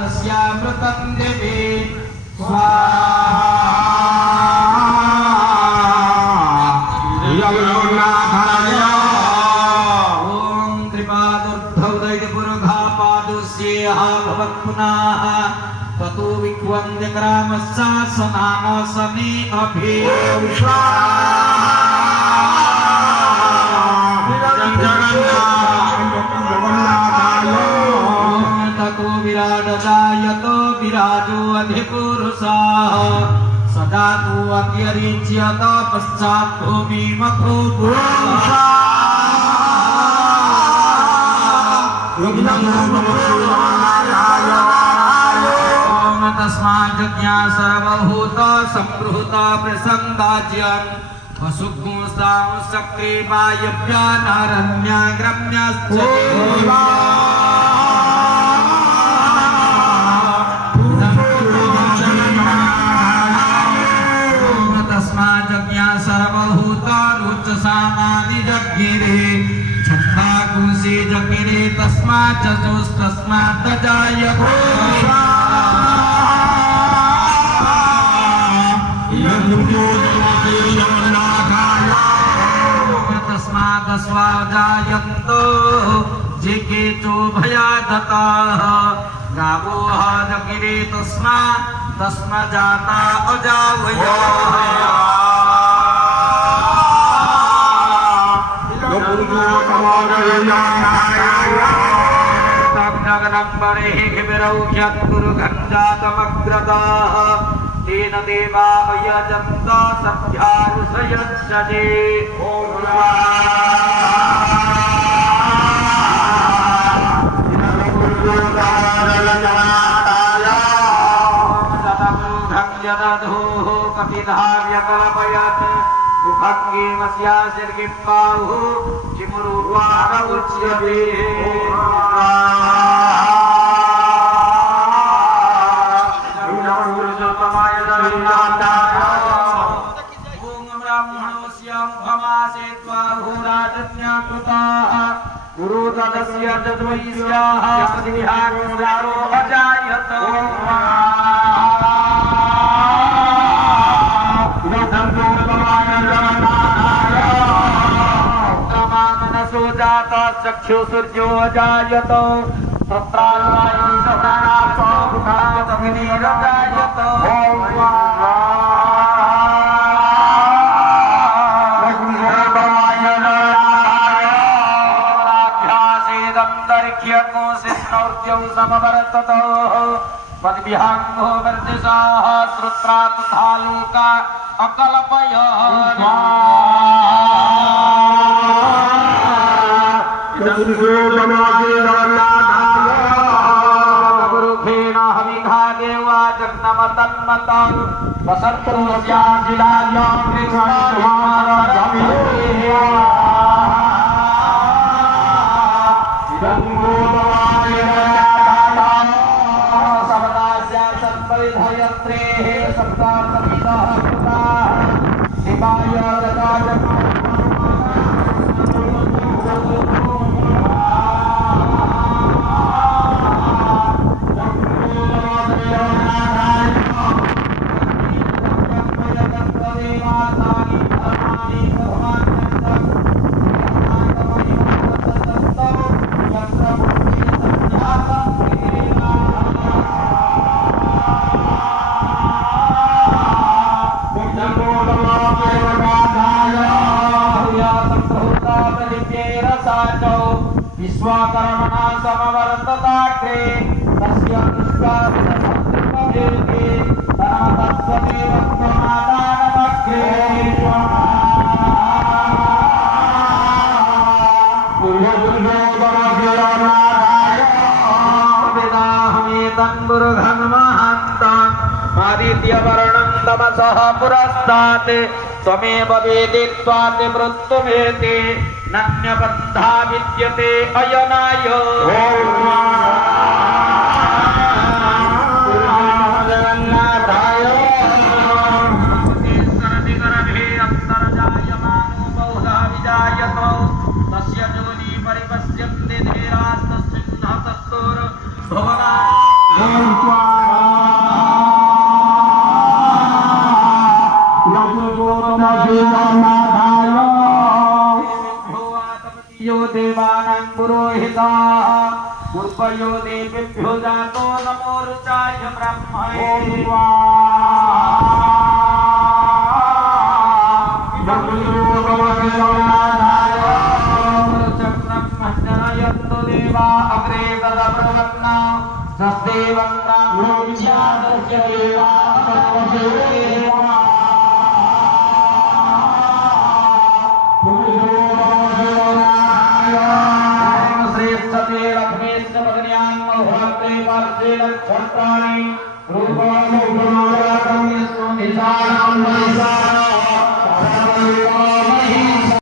तस्यामृतं देवे स्वाहा ओम त्रिपादुर्धौ दैत्यपुरुषा पादुस्येह भवत्पुनाः ततो विक्वन्द्यग्रामस्सासनाम सने अभि विराजो विराजो अधिपुरुषाः सदा तु अत्यरिच्यत पश्चात् भूमि मखो तस्मात् ज्ञा सर्वभूत संप्रहृत प्रसंगाज्यन् वसुगुंसां सक्रे वायव्यानारण्या ग्रम्याश्च छन्दाकुंसी जगिरे तस्मात् चतुस्तस्मात् जायते तस्मात् स्वाजायन्तो जिके चोभयादताः गावो जगिरे तस्मात् जाता अजावया तेन देवा अयजन्त सभ्यारुषयच्छते कपिधार्यकल्पयत् मुखङ्गेमस्याशिर्गिप्पाहु किमुरुवार उच्यते गुरुतस्य चतुर्वैस्याः प्रतिहारो अजायत मनसो जात चक्षु सूर्यो अजायत पद्भिहांगो वर्जसाः श्रुत्रात् थालूका अकल्पय गुरुखेण हविघा देवा जग्नमतन्मतं वसन्तोऽस्याजिलायां विश्वकर्मणा समवर्तताग्रे तस्य निष्कासितसंस्कृतभेदे धर्मतत्त्वदेवत्वमादानमग्रे वेदाहमेतं गुरुघं महान्तं आदित्यवर्णं तमसः पुरस्तात् त्वमेव वेदित्वात् मृत्युमेति नन्यबन्धा विद्यते अयनाय जगन्नाथाय सरदिगर्भे अन्तर्जायमानो बहुधा विजायतो तस्य जोनि परिपश्यन्ते धीरास्तस्मिन् हतस्तोर्भुवना पुष्पयो देवेभ्यो जातो नमो रुचाय ब्रह्मणे चक्रं देवा अग्रे तदप्रवत्ना सस्तेवन्नास्य देवा श्रेष्ठते लक्ष्मीश्च भगन्यान् महोत्रे वर्षे लक्षत्राणि रूपं रूपमाराकं यस्व निशानं